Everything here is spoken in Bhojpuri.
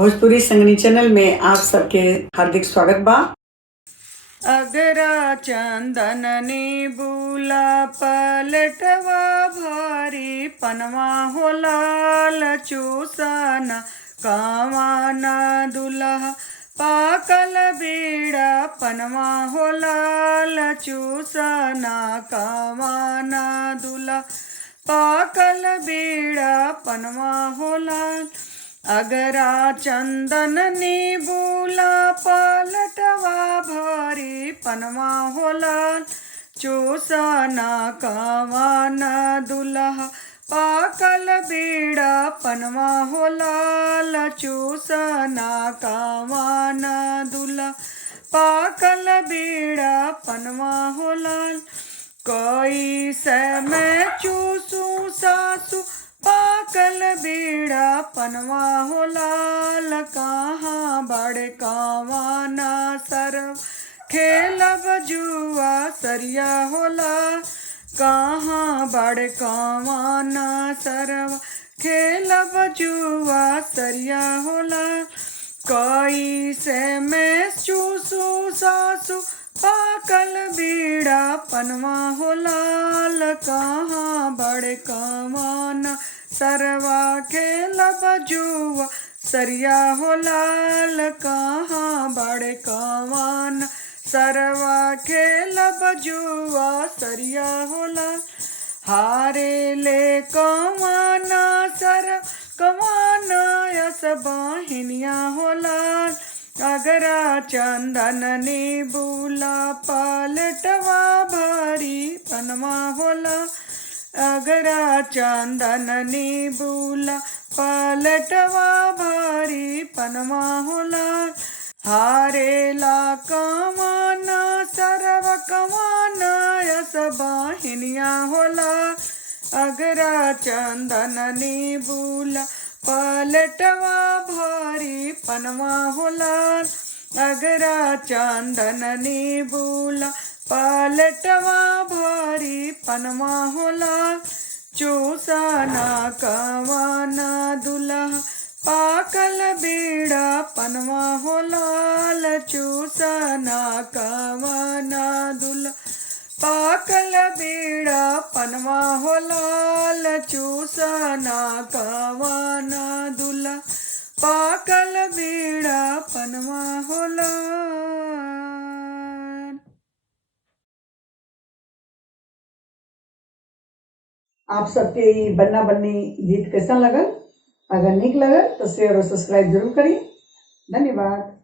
भोजपुरी संगनी चैनल में आप सबके हार्दिक स्वागत बा। अगरा चंदन ने बुला पलटवा भारी पनवा हो लाल चूसना कावाना दुल्हा पाकल बीड़ा पनवा हो लाल चूसना कावाना दुल्हा पाकल बीड़ा पनवा हो लाल अगरा चंदन ने बुला पलटवा भारी पनवा हो लाल चूसना कावाना दुल्हा पाकल बीड़ा पनवा हो लाल चूसना कावाना दुल्हा पाकल बीड़ा पनवा हो लाल कोई से मैं चूसू सासू पाकल बीड़ा पनवा हो लाल कहाँ बड़ कावाना सरव खेलब जुआ सरिया होला कहाँ बड़ कावाना सरव खेलब जुआ सरिया होला कोई से मैं चूसू सासू पाकल बीड़ा पनवा हो लाल कहाँ बड़ कावाना सरवा खेलब जुआ सरिया हो लाल कहाँ बड़ कावाना सरवा खेलब जुआ सरिया हो लाल हारे ले कवाना सर कवाना यस बाहिनिया हो लाल अगरा चंदन ने बुला पलटवा भारी पनवा होला अगरा चंदन ने बुला पलटवा भारी पनवा होला हारे ला कवाना सरव कवाना यस बाहिनिया होला अगरा चंदन ने बुला पलटवा भारी पनवा हो लाल अगरा चंदन ने बुला पलटवा भारी पनवा हो लाल चूसना कावाना दुल्हा पाकल बीड़ा पनवा हो लाल चूसना कावाना दुल्हा पाकल बीड़ा पनवा हो लाल चूसना कावाना दुल्हा पाकल बीड़ा पनवा हो लाल। आप सबके ये बन्ना बन्नी गीत कैसा लगल? अगर निक लगल तो शेयर और सब्सक्राइब जरूर करी। धन्यवाद।